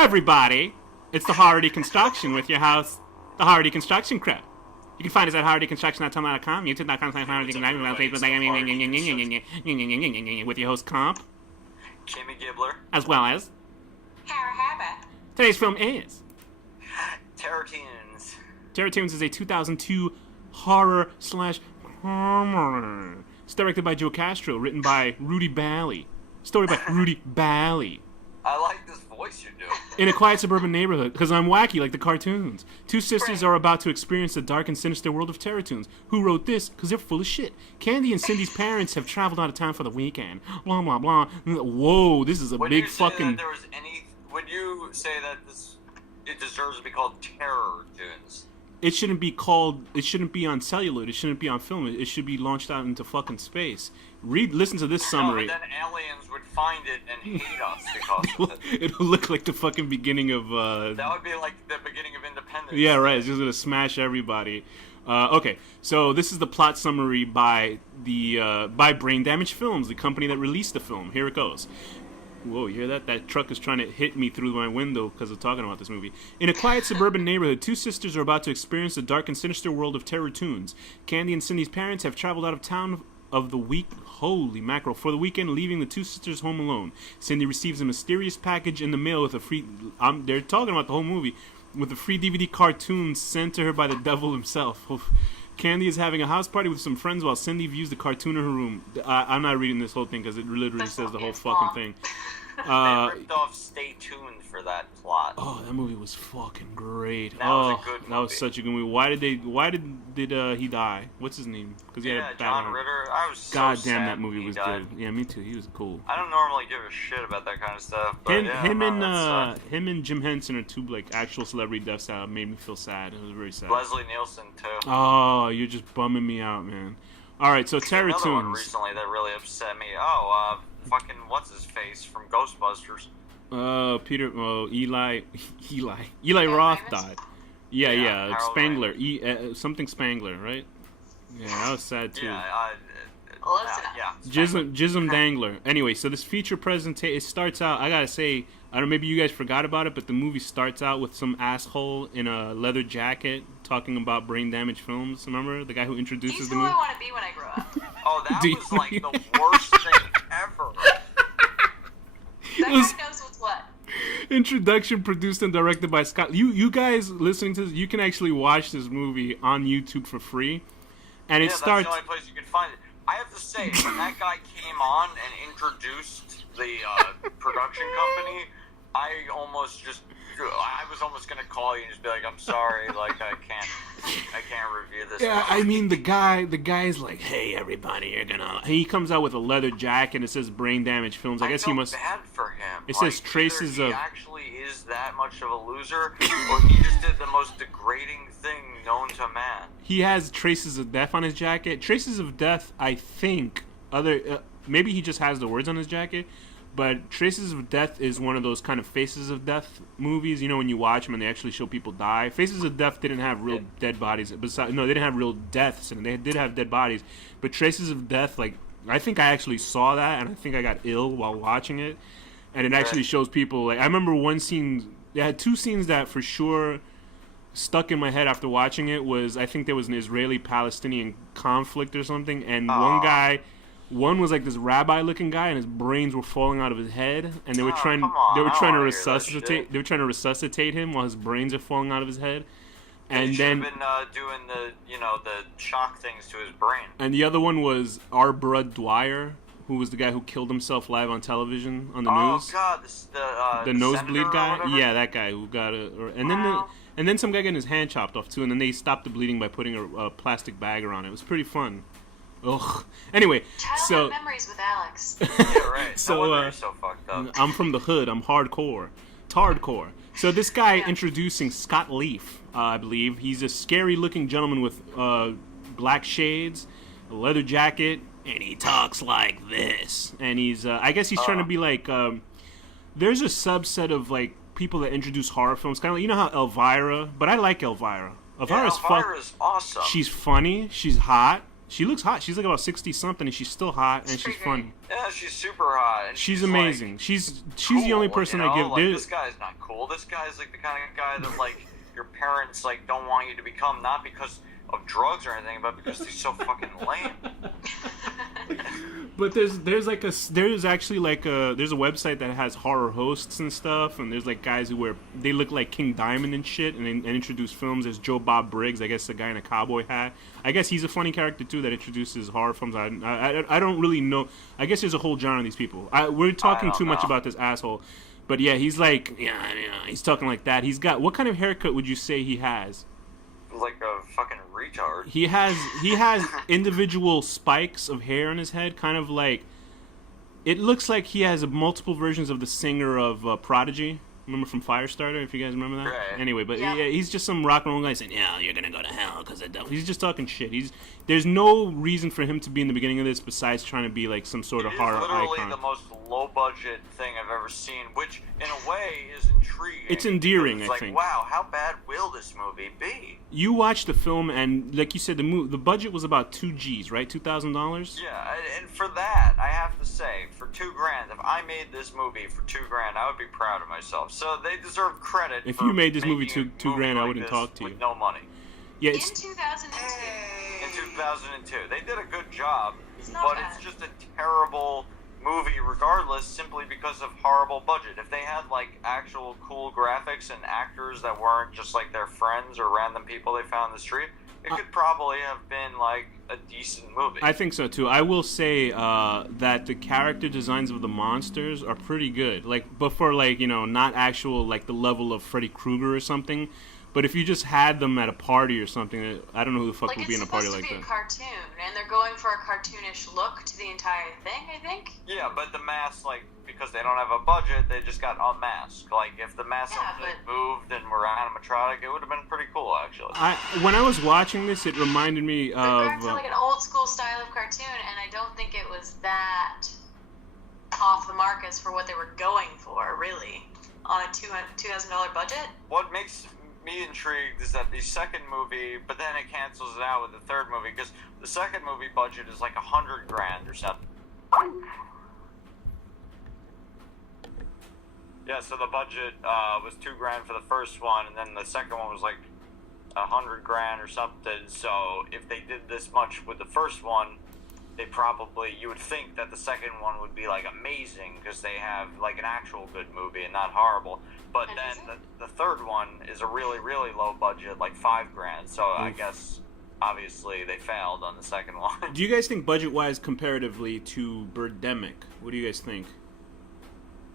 everybody! It's the Horror Deconstruction with your host, the Horror Deconstruction crew. You can find us at horrordeconstruction.tumblr.com, youtube.com/horrordeconstruction with your host Comp, Kimmy Gibbler, as well as Kara Habba. Today's film is TOONS. TOONS is a 2002 horror/comedy. It's directed by Joe Castro, written by Rudy Bally. Story by Rudy Bally. I like this voice you're doing. In a quiet suburban neighborhood, because I'm wacky like the cartoons. Two sisters are about to experience the dark and sinister world of TOONS. Who wrote this? Because they're full of shit. Candy and Cindy's parents have traveled out of town for the weekend. Blah, blah, blah. Whoa, this is a big fucking... Would you say that it deserves to be called Terror Tunes? It shouldn't be called... It shouldn't be on celluloid. It shouldn't be on film. It should be launched out into fucking space. Listen to this summary. No, but then aliens would find it and hate us because of it. It'll look like the fucking beginning of... That would be like the beginning of Independence. Yeah, right. It's just gonna smash everybody. Okay, so this is the plot summary by Brain Damage Films, the company that released the film. Here it goes. Whoa, you hear that? That truck is trying to hit me through my window because of talking about this movie. In a quiet suburban neighborhood, two sisters are about to experience the dark and sinister world of TOONS. Candy and Cindy's parents have traveled out of town of the week. Holy mackerel. For the weekend, leaving the two sisters home alone. Cindy receives a mysterious package in the mail with a free... they're talking about the whole movie. With a free DVD cartoon sent to her by the devil himself. Candy is having a house party with some friends while Cindy views the cartoon in her room. I'm not reading this whole thing because it literally says the whole fucking thing. They ripped off Stay Tuned for that plot. Oh, that movie was fucking great. That was a good movie. That was such a good movie. Why did he die? What's his name? Because he had a bad John heart. Ritter. I was so God sad damn, that movie was died. good. Yeah, me too. He was cool. I don't normally give a shit about that kind of stuff. But Him and Jim Henson are two like actual celebrity deaths that made me feel sad. It was very sad. Leslie Nielsen too. Oh, you're just bumming me out, man. All right, so Another one TOONS. recently that really upset me. Fucking what's his face from Ghostbusters. Eli Roth died. Yeah, Harold Spangler. Something Spangler, right? Yeah, that was sad too. Jism Dangler. Anyway, so this feature presentation, it starts out, I gotta say, I don't know, maybe you guys forgot about it, but the movie starts out with some asshole in a leather jacket talking about Brain Damage Films. Remember? The guy who introduces the movie? He's who I want to be when I grow up. Oh, that was like the worst thing ever. That guy knows what's what. Introduction produced and directed by Scott. You guys listening to this, you can actually watch this movie on YouTube for free. And it starts... that's the only place you can find it. I have to say, when that guy came on and introduced the production company, I was almost gonna call you and just be like, I'm sorry, like I can't review this. Yeah, I mean the guy's like, hey everybody, you're gonna. He comes out with a leather jacket and it says Brain Damage Films. I guess he must. Bad for him. It says traces either of. He actually is that much of a loser, or he just did the most degrading thing known to man. He has traces of death on his jacket. Traces of death, I think. Maybe he just has the words on his jacket. But Traces of Death is one of those kind of Faces of Death movies. You know, when you watch them and they actually show people die. Faces of Death didn't have real dead bodies. No, they didn't have real deaths, and they did have dead bodies. But Traces of Death, like, I think I actually saw that, and I think I got ill while watching it. And it actually shows people, like, I remember one scene, they had two scenes that for sure stuck in my head after watching it was, I think there was an Israeli-Palestinian conflict or something, and one was like this rabbi-looking guy, and his brains were falling out of his head, and they were trying to resuscitate him while his brains are falling out of his head. And then been doing the shock things to his brain. And the other one was R. Brud Dwyer, who was the guy who killed himself live on television on the news. Oh God, the nosebleed guy. Yeah, that guy who got it. And then some guy getting his hand chopped off too, and then they stopped the bleeding by putting a plastic bag around it. It was pretty fun. Ugh. Anyway, Childhood memories with Alex. Yeah, right. So, you're so fucked up. I'm from the hood. I'm hardcore. Tardcore. So this guy introducing Scott Leaf, I believe. He's a scary-looking gentleman with black shades, a leather jacket, and he talks like this. And he's, I guess he's trying to be like, there's a subset of, like, people that introduce horror films. Kind of like, you know how Elvira, but I like Elvira. Elvira's Elvira's awesome. She's funny. She's hot. She looks hot. She's like about 60 something, and she's still hot, and she's pretty funny. Yeah, she's super hot. And She's like, amazing. She's cool, the only person you know? I give. Like, There- this guy's not cool. This guy's like the kind of guy that like your parents like don't want you to become, not because of drugs or anything, but because he's so fucking lame. But there's actually like there's a website that has horror hosts and stuff, and there's like guys who they look like King Diamond and shit, and introduce films. There's Joe Bob Briggs, I guess, the guy in a cowboy hat. I guess he's a funny character too that introduces horror films. I don't really know. I guess there's a whole genre of these people. We're talking too much about this asshole, but yeah, he's like he's talking like that. He's got, what kind of haircut would you say he has? Like a fucking retard. He has individual spikes of hair on his head, kind of like, it looks like he has multiple versions of the singer of Prodigy. Remember from Firestarter, if you guys remember that? Right. Anyway, but Yeah. yeah, he's just some rock and roll guy saying, "Yeah, you're gonna go to hell because of devil." He's just talking shit. There's no reason for him to be in the beginning of this besides trying to be like some sort of horror It's literally icon. the most low-budget thing I've ever seen, which in a way is intriguing. It's endearing, It's I like, think. wow, how bad will this movie be? You watched the film, and like you said, the budget was about $2,000, right? $2,000. Yeah, and for that, I have to say, for $2,000, if I made this movie for $2,000, I would be proud of myself. So they deserve credit. If for you made this movie making $2,000, movie I like wouldn't this talk to with you. no money. Yeah, In it's 2002. In 2002, they did a good job, It's not but bad. it's just a terrible movie regardless, simply because of horrible budget. If they had like actual cool graphics and actors that weren't just like their friends or random people they found in the street, it could probably have been like a decent movie. I think so too. I will say that the character designs of the monsters are pretty good. Like, but for like, not actual like the level of Freddy Krueger or something. But if you just had them at a party or something, I don't know who the fuck Like, would it's be in a party supposed like to be that. a cartoon, and they're going for a cartoonish look to the entire thing, I think. Yeah, but the mask, like, because they don't have a budget, they just got unmasked. Like, if the mask Yeah, actually but- moved and were animatronic, it would have been pretty cool, actually. When I was watching this, it reminded me They're of. going for like an old school style of cartoon, and I don't think it was that off the mark as for what they were going for, really, on a $2,000 budget. What makes me intrigued is that the second movie, but then it cancels it out with the third movie, because the second movie budget is like $100,000 or something. Yeah, so the budget was $2,000 for the first one, and then the second one was like $100,000 or something. So if they did this much with the first one, they probably, you would think that the second one would be like amazing because they have like an actual good movie and not horrible. But And then is it? the third one is a really, really low budget, like $5,000. So I Oof. guess obviously they failed on the second one. Do you guys think budget-wise comparatively to Birdemic? What do you guys think?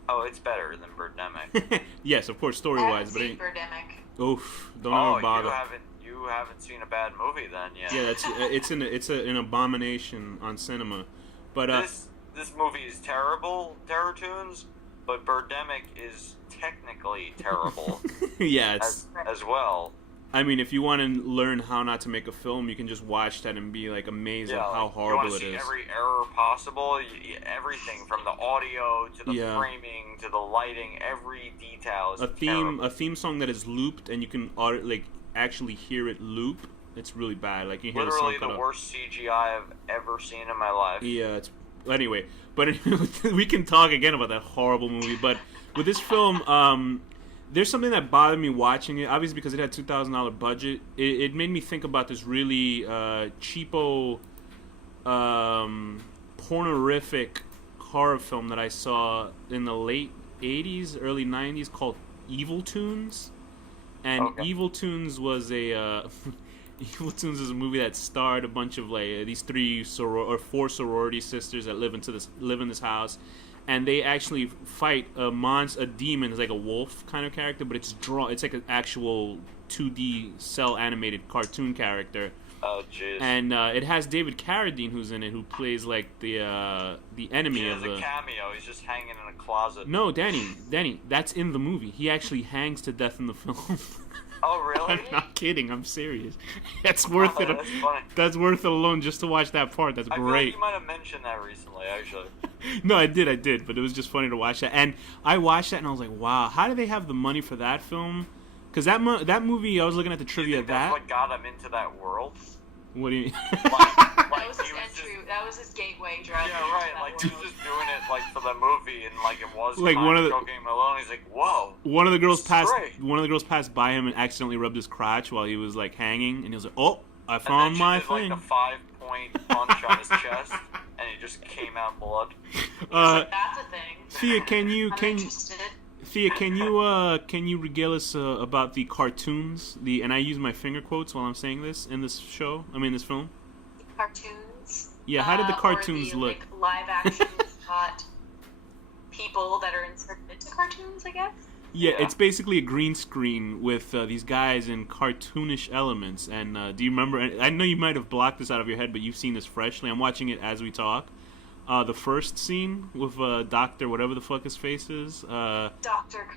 Oh, it's better than Birdemic. Yes, of course, I haven't story-wise, but seen Birdemic. oof, don't Oh, ever bother. you haven't seen a bad movie then, yeah. Yeah, it's an abomination on cinema, but This movie is terrible, TOONS, but Birdemic is technically terrible yeah, it's. as well. I mean, if you want to learn how not to make a film, you can just watch that and be like amazed at how like, horrible you want it to see is. every error possible, everything from the audio to the Yeah. framing to the lighting, every detail is A terrible. theme song that is looped and you can actually hear it loop. It's really bad. Like you hear Literally the song cut the off. worst CGI I've ever seen in my life. Yeah, it's anyway. But we can talk again about that horrible movie. But with this film, there's something that bothered me watching it. Obviously, because it had $2,000 budget, it made me think about this really cheapo, pornorific horror film that I saw in the late '80s, early '90s called Evil Toons. And Okay. Evil Toons was a Evil Toons is a movie that starred a bunch of like these four sorority sisters that live in this house, and they actually fight a demon. It's like a wolf kind of character, but it's like an actual 2D cell animated cartoon character. Oh, jeez. And it has David Carradine who's in it, who plays like the enemy He of has the. a cameo. He's just hanging in a closet. No, Danny, that's in the movie. He actually hangs to death in the film. Oh, really? I'm not kidding. I'm serious. That's worth Oh, it. that's funny. That's worth it alone just to watch that part. That's I feel like great. you might have mentioned that recently, actually. No, I did, but it was just funny to watch that. And I watched that and I was like, wow, how do they have the money for that film? Because that movie, I was looking at the Do you trivia think of that. that's what got him into that world? What do you mean? Like was his gateway drug. Yeah, right. Like he was just doing it like for the movie, and like it was like one of the choking him alone. He's like, whoa. One of the girls passed by him and accidentally rubbed his crotch while he was like hanging, and he was like, "Oh, I found my thing." Like a 5-point punch on his chest, and he just came out blood. Like, that's a thing. Thea, can you regale us about the cartoons? And I use my finger quotes while I'm saying this in this show. I mean, this film. Cartoons. Yeah, how did the cartoons look? Like, live action shot people that are inserted into cartoons, I guess. Yeah, it's basically a green screen with these guys in cartoonish elements. And do you remember? I know you might have blocked this out of your head, but you've seen this freshly. I'm watching it as we talk. The first scene with Doctor, whatever the fuck his face is. Doctor.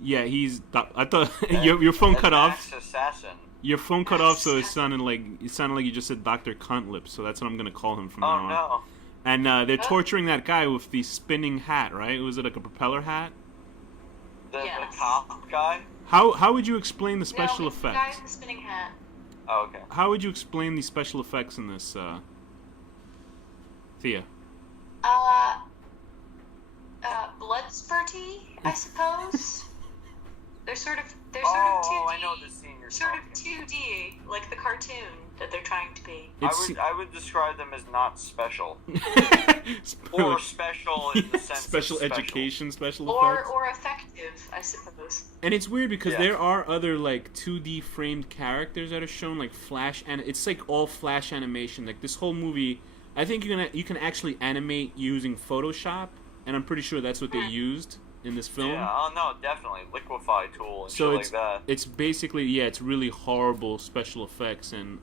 Yeah, he's. I thought your phone cut off. Assassin. Your phone cut off, so it sounded like you just said Dr. Cuntlips. So that's what I'm gonna call him from now on. Oh no. And they're torturing that guy with the spinning hat, right? Was it like a propeller hat? The cop guy? How would you explain the special effects? The guy with the spinning hat. Oh, okay. How would you explain the special effects in this, Thea? Blood spurty, I suppose. They're sort of 2D. Oh, I know the scene you're sort talking. of 2D, like the cartoon that they're trying to be. I would describe them as not special. Or special in the sense special of education, special effects. Or effective, I suppose. And it's weird because there are other like 2D framed characters that are shown, like Flash, and it's like all Flash animation. Like this whole movie, I think you can actually animate using Photoshop, and I'm pretty sure that's what they used in this film. Yeah, oh no, definitely liquefy tool and so shit like that. It's basically it's really horrible special effects, and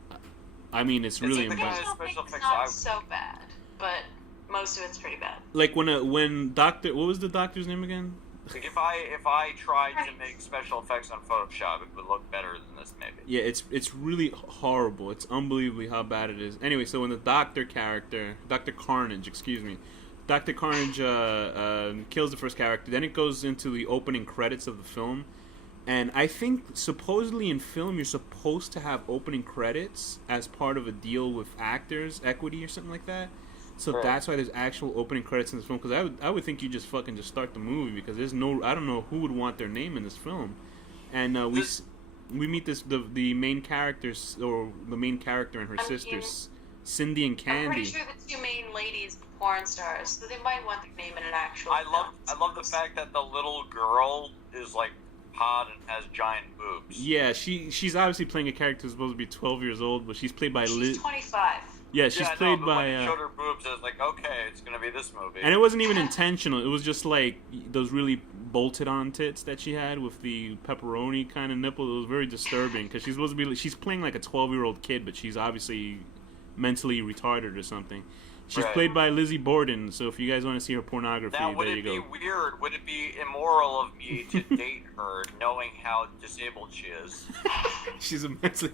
I mean it's really embarrassing. Special effects not so bad, but most of it's pretty bad. Like when Doctor, what was the doctor's name again? Like if I tried to make special effects on Photoshop, it would look better than this maybe. Yeah, it's really horrible. It's unbelievably how bad it is. Anyway, so when the Doctor character, Dr. Carnage, excuse me, Dr. Carnage kills the first character, then it goes into the opening credits of the film. And I think supposedly in film you're supposed to have opening credits as part of a deal with actors, equity or something like that. So that's why there's actual opening credits in this film. Because I would think you just fucking just start the movie because there's no, I don't know who would want their name in this film. And we meet the main characters, or the main character and her sisters, Cindy and Candy. I'm pretty sure the two main ladies are porn stars, so they might want their name in an actual film. I love the fact that the little girl is like hot and has giant boobs. Yeah, she's obviously playing a character who's supposed to be 12 years old, but she's played by She's 25. Yeah, she's played by. When it showed her boobs, I was like, okay, it's gonna be this movie. And it wasn't even intentional. It was just like those really bolted-on tits that she had with the pepperoni kind of nipple. It was very disturbing because she's supposed to be. She's playing like a 12-year-old kid, but she's obviously mentally retarded or something. She's played by Lizzie Borden, so if you guys want to see her pornography, now, there you go. Would it be weird? Would it be immoral of me to date her, knowing how disabled she is? She's a mentally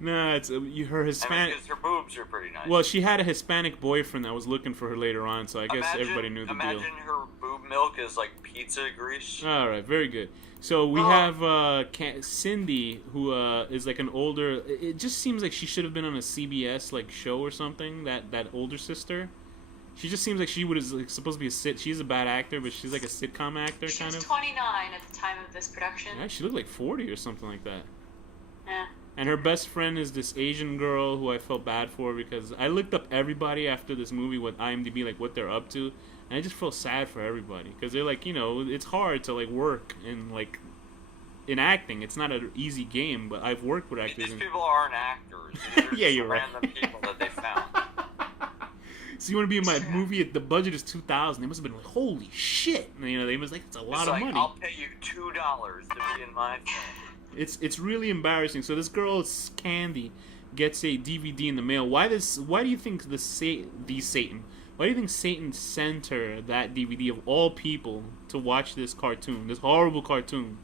nah, it's her Hispanic. I mean, because her boobs are pretty nice. Well, she had a Hispanic boyfriend that was looking for her later on, so I guess everybody knew the deal. Imagine her boob milk is like pizza grease. All right, very good. So we have Cindy, who is like an older. It just seems like she should have been on a CBS like show or something. That older sister. She just seems like she was like, supposed to be She's a bad actor, but she's like a sitcom actor kind of. She was 29 at the time of this production. Yeah, she looked like 40 or something like that. Yeah. And her best friend is this Asian girl who I felt bad for because I looked up everybody after this movie with IMDb, like what they're up to. And I just felt sad for everybody because they're like, it's hard to like work in acting. It's not an easy game, but I've worked with actors. These people aren't actors. They're yeah, you're random right. people that they found. So you want to be in my movie? The budget is $2,000. They must have been like, holy shit! And, they was like, it's a lot of money. I'll pay you $2 to be in my film. It's really embarrassing. So this girl Candy gets a DVD in the mail. Why do you think Satan? Why do you think Satan sent her that DVD of all people to watch this cartoon, this horrible cartoon?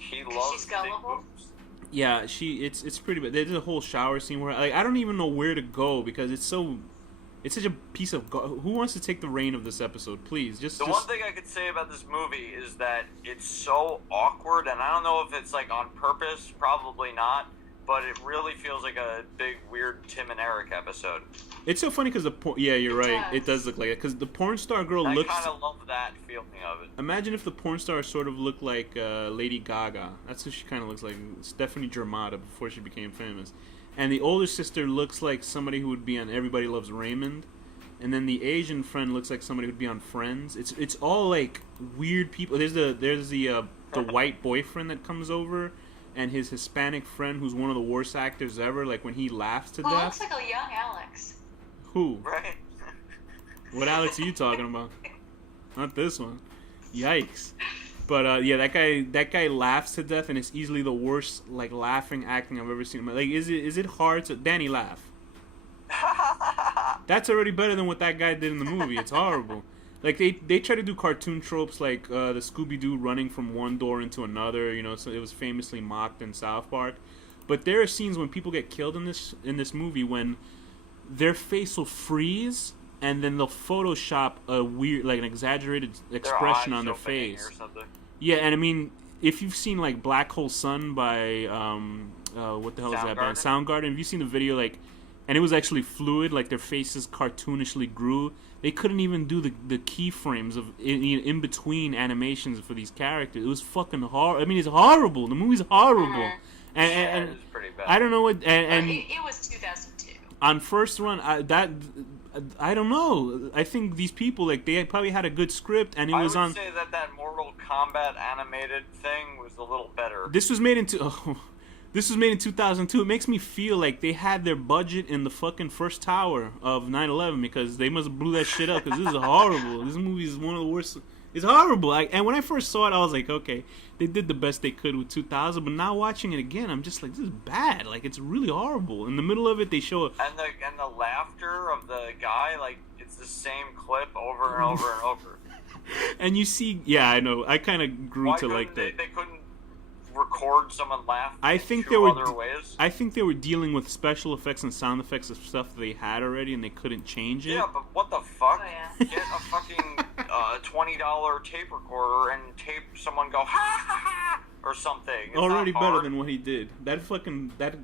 She loves big boobs. Yeah, it's pretty bad. There's a whole shower scene where I don't even know where to go because it's such a piece of who wants to take the reign of this episode, please? One thing I could say about this movie is that it's so awkward, and I don't know if it's like on purpose, probably not, but it really feels like a big, weird Tim and Eric episode. It's so funny because you're right. does. It does look like it because the porn star girl I looks. kind of love that feeling of it. Imagine if the porn star sort of looked like Lady Gaga. That's what she kind of looks like. Stephanie Germanotta before she became famous. And the older sister looks like somebody who would be on Everybody Loves Raymond. And then the Asian friend looks like somebody who'd be on Friends. It's all like weird people. There's the white boyfriend that comes over, and his Hispanic friend who's one of the worst actors ever. Like when he laughs to Well, it death. looks like a young Alex. Who? Right. What Alex are you talking about? Not this one. Yikes. But yeah, that guy laughs to death, and it's easily the worst like laughing acting I've ever seen. Like, is it hard to Danny laugh? That's already better than what that guy did in the movie. It's horrible. Like they try to do cartoon tropes like the Scooby-Doo running from one door into another. You know, so it was famously mocked in South Park. But there are scenes when people get killed in this movie when their face will freeze and then they'll Photoshop a weird, like an exaggerated expression on their face. Or something. Yeah, and I mean, if you've seen like Black Hole Sun by what the hell is that band? Soundgarden. Have you seen the video? Like, and it was actually fluid. Like their faces cartoonishly grew. They couldn't even do the keyframes of in between animations for these characters. It was fucking horrible. I mean, it's horrible. The movie's horrible. And it was pretty bad. I don't know what. And It was 2002. on first run, I don't know. I think these people like they probably had a good script, and it was I would on. say that Mortal Kombat animated thing was a little better. This was made this was made in 2002. It makes me feel like they had their budget in the fucking first tower of 9/11 because they must have blew that shit up. Because this is horrible. This movie is one of the worst. It's horrible. And when I first saw it, I was like, okay, they did the best they could with 2000. But now watching it again, I'm just like, this is bad. Like, it's really horrible. In the middle of it, they show and the laughter of the guy, like it's the same clip over and over and over. and you see, yeah, I know. I kind of grew Why to like couldn't that. they couldn't record someone laughing. I think two they were. other ways. I think they were dealing with special effects and sound effects of stuff that they had already, and they couldn't change it. Yeah, but what the fuck? Oh, yeah. Get a fucking $20 tape recorder and tape someone go ha ha ha or something. It's Already not better hard. than what he did. That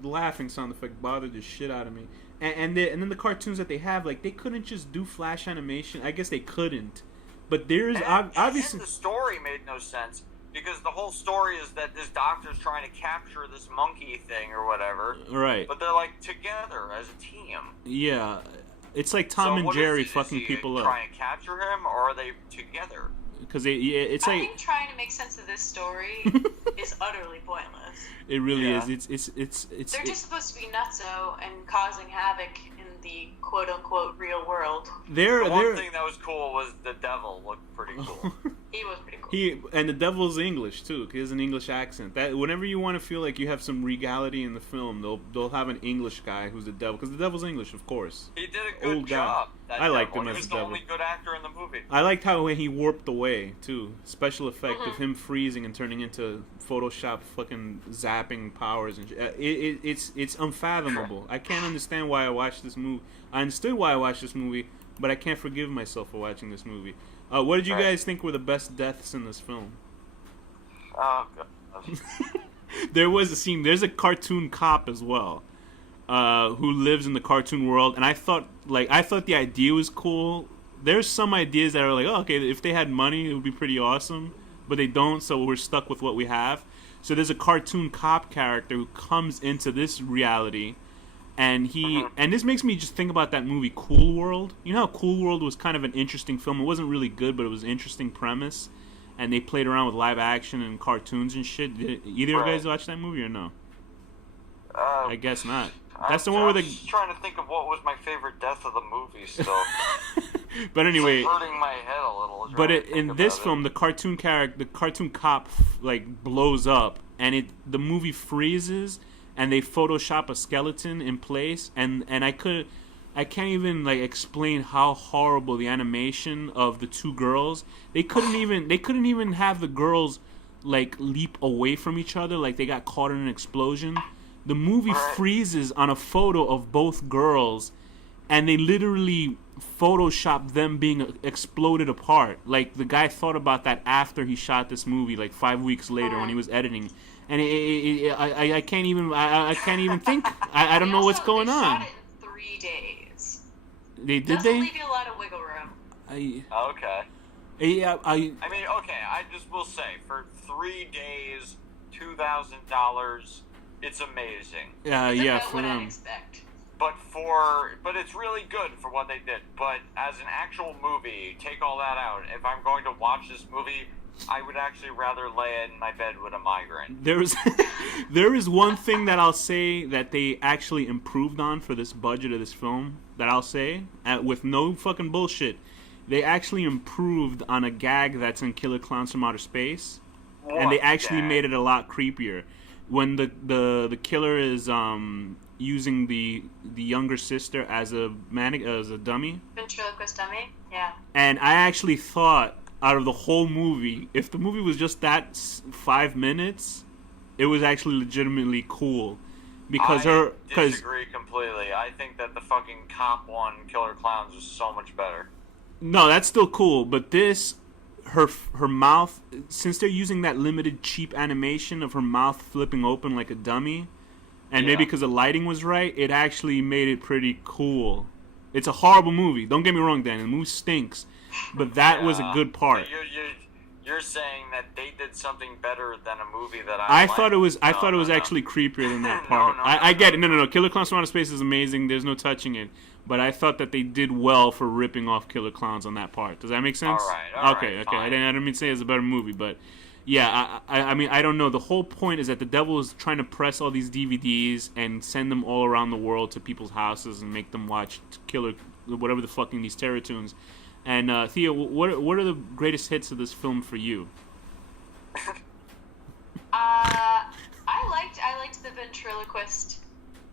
laughing sound effect bothered the shit out of me. And then the cartoons that they have, like they couldn't just do flash animation. I guess they couldn't, but there's obviously And the story made no sense. Because the whole story is that this doctor's trying to capture this monkey thing or whatever. right. But they're like together as a team. Yeah, it's like So Tom and what is Jerry it? Is fucking he people up trying to capture him, or are they together? because it's I like think trying to make sense of this story is utterly pointless. it really Yeah. is. It's They're just supposed to be nutso and causing havoc in the quote-unquote real world. The one thing that was cool was the devil looked pretty cool. He was pretty cool. And the devil's English too. He has an English accent. That whenever you want to feel like you have some regality in the film, they'll have an English guy who's the devil because the devil's English, of course. He did a good Old guy. job. I liked him He as was the the devil. only good actor in the movie. I liked how he warped away too. Special effect of him freezing and turning into Photoshop fucking zapping powers and shit. It's unfathomable. I can't understand why I watched this movie. I understood why I watched this movie, but I can't forgive myself for watching this movie. What did you guys think were the best deaths in this film? Oh god. There was a scene. There's a cartoon cop as well, who lives in the cartoon world, and I thought the idea was cool. There's some ideas that are like, oh, okay, if they had money, it would be pretty awesome, but they don't, so we're stuck with what we have. So there's a cartoon cop character who comes into this reality, and and this makes me just think about that movie Cool World. You know how Cool World was kind of an interesting film. It wasn't really good, but it was an interesting premise. And they played around with live action and cartoons and shit. Did either of you guys watch that movie or no? I guess not. That's the one where I'm just trying to think of what was my favorite death of the movie still. But anyway, it's hurting my head a little. but in this film, the cartoon cop like blows up, and the movie freezes, and they Photoshop a skeleton in place, and I can't even like explain how horrible the animation of the two girls. They couldn't even have the girls like leap away from each other like they got caught in an explosion. The movie freezes on a photo of both girls, and they literally Photoshop them being exploded apart. Like the guy thought about that after he shot this movie, like 5 weeks later when he was editing, and I can't even I can't even think. I don't know what's going They on. shot it in 3 days. They? Leave you a lot of wiggle room. Okay. I mean, okay. I just will say, for 3 days, $2,000, it's amazing. Yeah, About for what I'd them. expect. But it's really good for what they did. But as an actual movie, take all that out. If I'm going to watch this movie, I would actually rather lay in my bed with a migraine. There is one thing that I'll say that they actually improved on for this budget of this film. That I'll say, with no fucking bullshit, they actually improved on a gag that's in Killer Clowns from Outer Space, and they actually made it a lot creepier. When the killer is using the younger sister as a dummy. Ventriloquist dummy? Yeah. And I actually thought, out of the whole movie, if the movie was just that 5 minutes, it was actually legitimately cool. Because I disagree completely. I think that the fucking cop one, Killer Clowns, was so much better. No, that's still cool, but this, her mouth, since they're using that limited cheap animation of her mouth flipping open like a dummy, and maybe because the lighting was right, it actually made it pretty cool. It's a horrible movie. Don't get me wrong, Dan. The movie stinks, but that was a good part. You're saying that they did something better than a movie that I thought it was. I thought it was actually creepier than that part. I get it. No. Killer Clowns from Outer Space is amazing. There's no touching it. But I thought that they did well for ripping off Killer Clowns on that part. Does that make sense? All right. Okay. Fine. I didn't mean to say it's a better movie, but yeah, I mean, I don't know. The whole point is that the devil is trying to press all these DVDs and send them all around the world to people's houses and make them watch Killer, whatever the fucking these terror tunes. And Thea, what are the greatest hits of this film for you? I liked the ventriloquist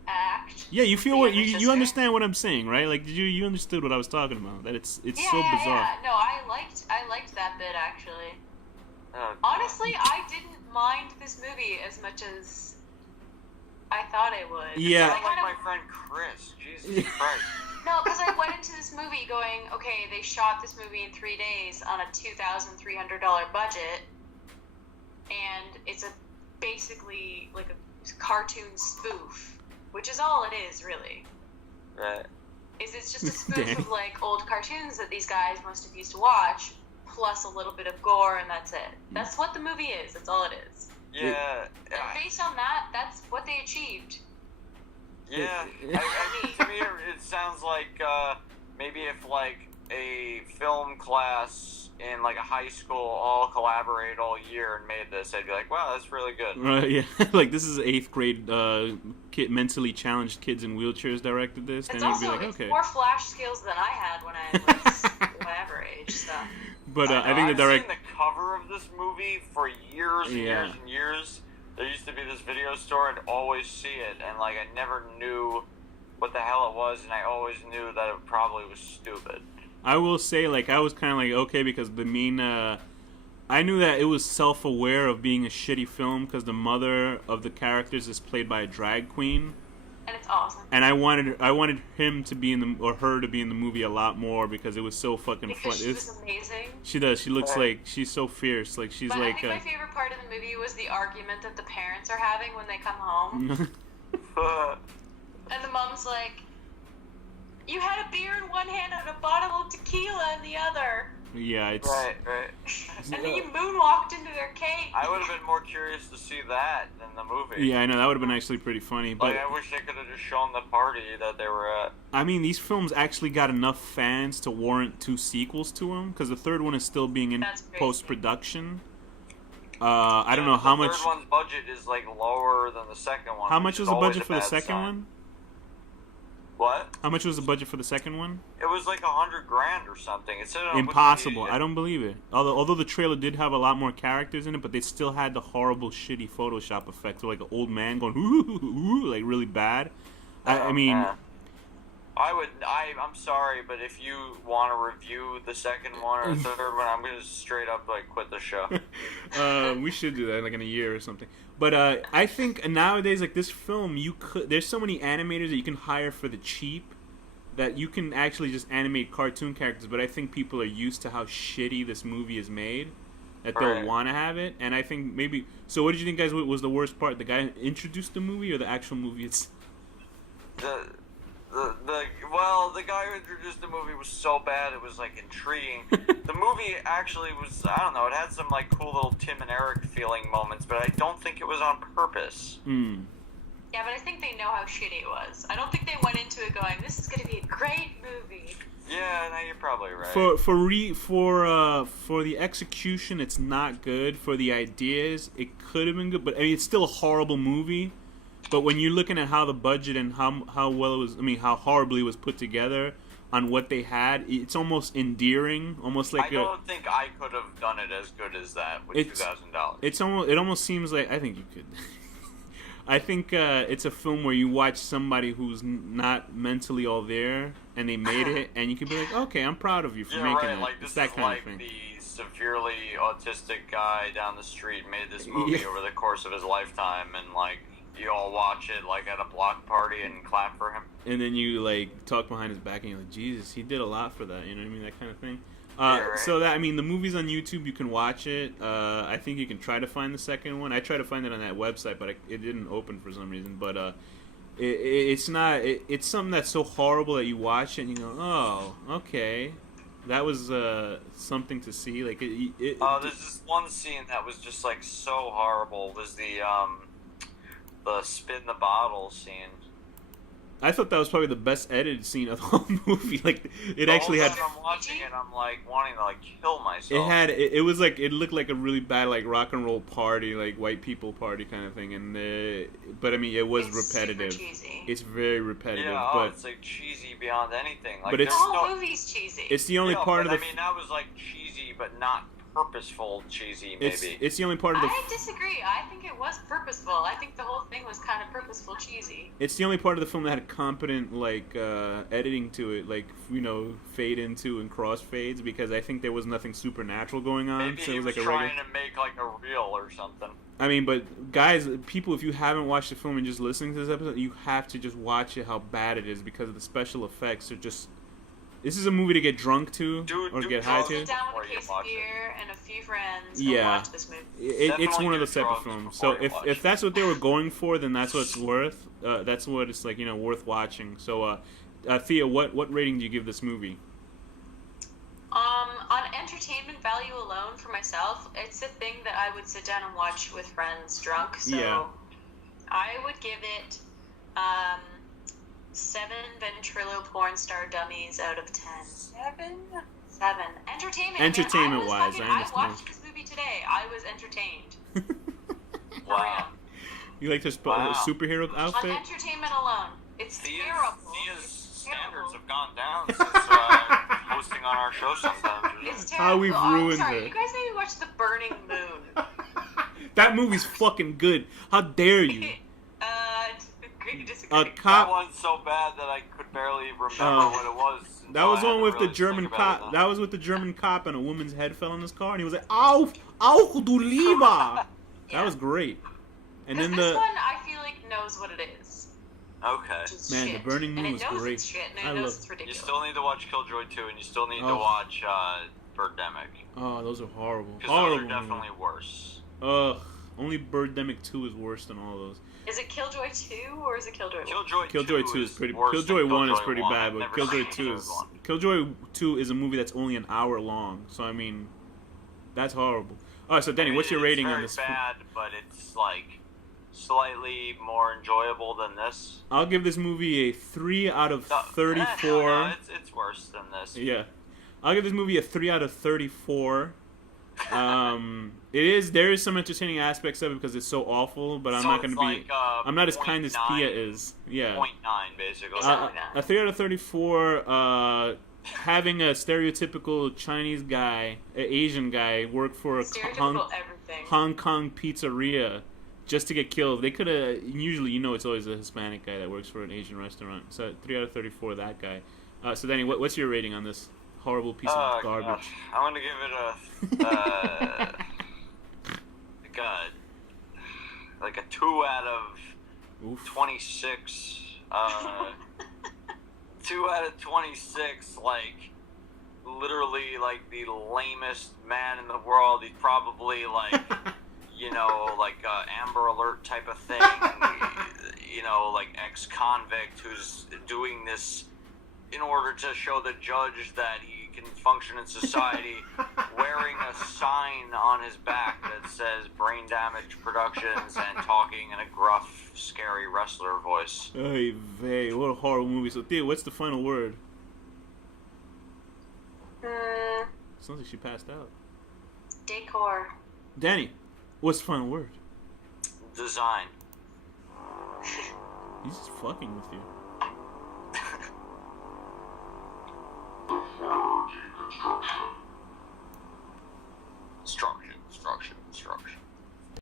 act. Yeah, you feel what you understand what I'm saying, right? Like, you understood what I was talking about? That it's so bizarre. Yeah. No, I liked that bit actually. Honestly, I didn't mind this movie as much as I thought I would. Yeah. Like my friend Chris. Jesus Christ. No, because I went into this movie going, okay, they shot this movie in 3 days on a $2,300 budget, and it's basically like a cartoon spoof, which is all it is, really. Right. It's just a spoof of like old cartoons that these guys must have used to watch, plus a little bit of gore, and that's it. That's what the movie is. That's all it is. Yeah. And based on that, that's what they achieved. Yeah, to me it sounds like maybe if like a film class in like a high school all collaborated all year and made this, I'd be like, wow, that's really good. Yeah, like this is 8th grade mentally challenged kids in wheelchairs directed this, It's then you'd be also like, okay. more flash skills than I had when I was whatever age. So. But I think I've seen the cover of this movie for years and years and years. There used to be this video store, and always see it, and like I never knew what the hell it was, and I always knew that it probably was stupid. I will say, like, I was kind of like, okay, because the main, I knew that it was self-aware of being a shitty film, because the mother of the characters is played by a drag queen. And it's awesome. And I wanted him to be in or her to be in the movie a lot more, because it was so fucking fun. She was amazing. She does. She looks like, she's so fierce. Like, she's but like... I think my favorite part of the movie was the argument that the parents are having when they come home. And the mom's like, you had a beer in one hand and a bottle of tequila in the other. Yeah, it's... Right. And then you moonwalked into their cake. I would have been more curious to see that than the movie. Yeah, I know, that would have been actually pretty funny. But I wish they could have just shown the party that they were at. I mean, these films actually got enough fans to warrant 2 sequels to them, because the third one is still being in post-production. I don't know how much... The third one's budget is like lower than the second one. How much was the budget for the second one? What? How much was the budget for the second one? It was like $100,000 or something. It said on Impossible. Wikipedia. I don't believe it. Although the trailer did have a lot more characters in it, but they still had the horrible, shitty Photoshop effect of like an old man going ooh, ooh, like really bad. I mean, I'm sorry, but if you want to review the second one or the third one, I'm gonna straight up like quit the show. We should do that like in a year or something. But I think nowadays, like this film, there's so many animators that you can hire for the cheap that you can actually just animate cartoon characters. But I think people are used to how shitty this movie is made, that they'll want to have it. And I think maybe. So, what did you think, guys? What was the worst part? The guy who introduced the movie, or the actual movie itself? The guy who introduced the movie was so bad it was like intriguing. The movie actually was, I don't know, it had some like cool little Tim and Eric feeling moments, but I don't think it was on purpose. Yeah, but I think they know how shitty it was. I don't think they went into it going, "This is going to be a great movie." Yeah, no, you're probably right. For the execution, it's not good. For the ideas, it could have been good, but I mean, it's still a horrible movie. But when you're looking at how the budget and how well it was, I mean, how horribly it was put together on what they had, it's almost endearing, almost like I don't think I could have done it as good as that with $2,000. It almost seems like I think you could. I think it's a film where you watch somebody who's not mentally all there, and they made it, and you can be like, okay, I'm proud of you for making it. Like, it's this that is kind like of thing. the severely autistic guy down the street made this movie over the course of his lifetime, and like you all watch it like at a block party and clap for him. And then you like talk behind his back, and you're like, Jesus, he did a lot for that. You know what I mean? That kind of thing. So that, I mean, the movie's on YouTube. You can watch it. I think you can try to find the second one. I tried to find it on that website, but it didn't open for some reason. But it's not. It's something that's so horrible that you watch it and you go, oh, okay, that was something to see. Like there's this one scene that was just like so horrible. Was the spin the bottle scene. I thought that was probably the best edited scene of the whole movie. Like it actually had. I'm watching it, I'm like wanting to like kill myself. It was like it looked like a really bad like rock and roll party, like white people party kind of thing, and but I mean it was repetitive. Super cheesy. It's very repetitive. Yeah, but it's like cheesy beyond anything. Like but it's the whole movie's cheesy. It's the only part of the. I mean that was like cheesy, but not purposeful cheesy. Maybe it's the only part of the. I disagree. I think it was purposeful. I think the whole thing was kind of purposeful cheesy. It's the only part of the film that had competent like editing to it, like fade into and cross fades, because I think there was nothing supernatural going on. Maybe so he it was like trying to make like a reel or something. I mean, but guys, people, if you haven't watched the film and just listening to this episode, you have to just watch it. How bad it is because of the special effects are just. This is a movie to get drunk to or get high to. Sit down with a case of beer and a few friends and watch this movie. It's one of those type of films. So if that's what they were going for, then that's what it's worth. That's what it's like, worth watching. So, Thea, what rating do you give this movie? On entertainment value alone for myself, it's a thing that I would sit down and watch with friends drunk. So I would give it 7 ventrilo porn star dummies out of 10. 7. Entertainment wise, I watched this movie today. I was entertained. Wow. You like this superhero outfit? On entertainment alone, it's terrible. Thea's standards have gone down since hosting on our show sometimes. It's terrible. How we've ruined sorry. it. You guys need to watch The Burning Moon. That movie's fucking good. How dare you? A cop. That one's so bad that I could barely remember what it was. That was one with the German cop. That was with the German cop, and a woman's head fell on his car, and he was like, "Auf du Lieber." That was great. And then this one, I feel like knows what it is. Okay. Man, shit. The Burning Moon and was it knows great. It's shit, and it knows it's ridiculous. You still need to watch Killjoy 2, and you still need to watch Birdemic. Oh, those are horrible. Because those are definitely worse. Ugh. Only Birdemic 2 is worse than all those. Is it Killjoy 2 or is it Killjoy 1? Killjoy 2 is pretty. Killjoy 1 is pretty bad, but Killjoy 2 is. Killjoy 2 is a movie that's only an hour long. So I mean, that's horrible. All right, so Denny, what's your rating on this? It's very bad, but it's like slightly more enjoyable than this. I'll give this movie a 3 out of 34. No, it's worse than this. Yeah, I'll give this movie a 3 out of 34. There is some entertaining aspects of it because it's so awful, but I'm not going to be. I'm not as kind as Thea is. Yeah. 0.9 basically. A 3 out of 34. Having a stereotypical Chinese guy, an Asian guy, work for a Hong Kong pizzeria just to get killed. They could have. Usually, it's always a Hispanic guy that works for an Asian restaurant. So 3 out of 34. That guy. So Danny, what's your rating on this horrible piece of garbage? Gosh. I'm gonna give it a like a 2 out of 26. 2 out of 26. Like literally like the lamest man in the world. He's probably like, you know, like Amber Alert type of thing. You know, like ex-convict who's doing this in order to show the judge that he can function in society, wearing a sign on his back that says Brain Damage Productions and talking in a gruff, scary wrestler voice. Oy vey, what a horrible movie. So, Thea, what's the final word? Sounds like she passed out. Decor. Danny, what's the final word? Design. He's just fucking with you.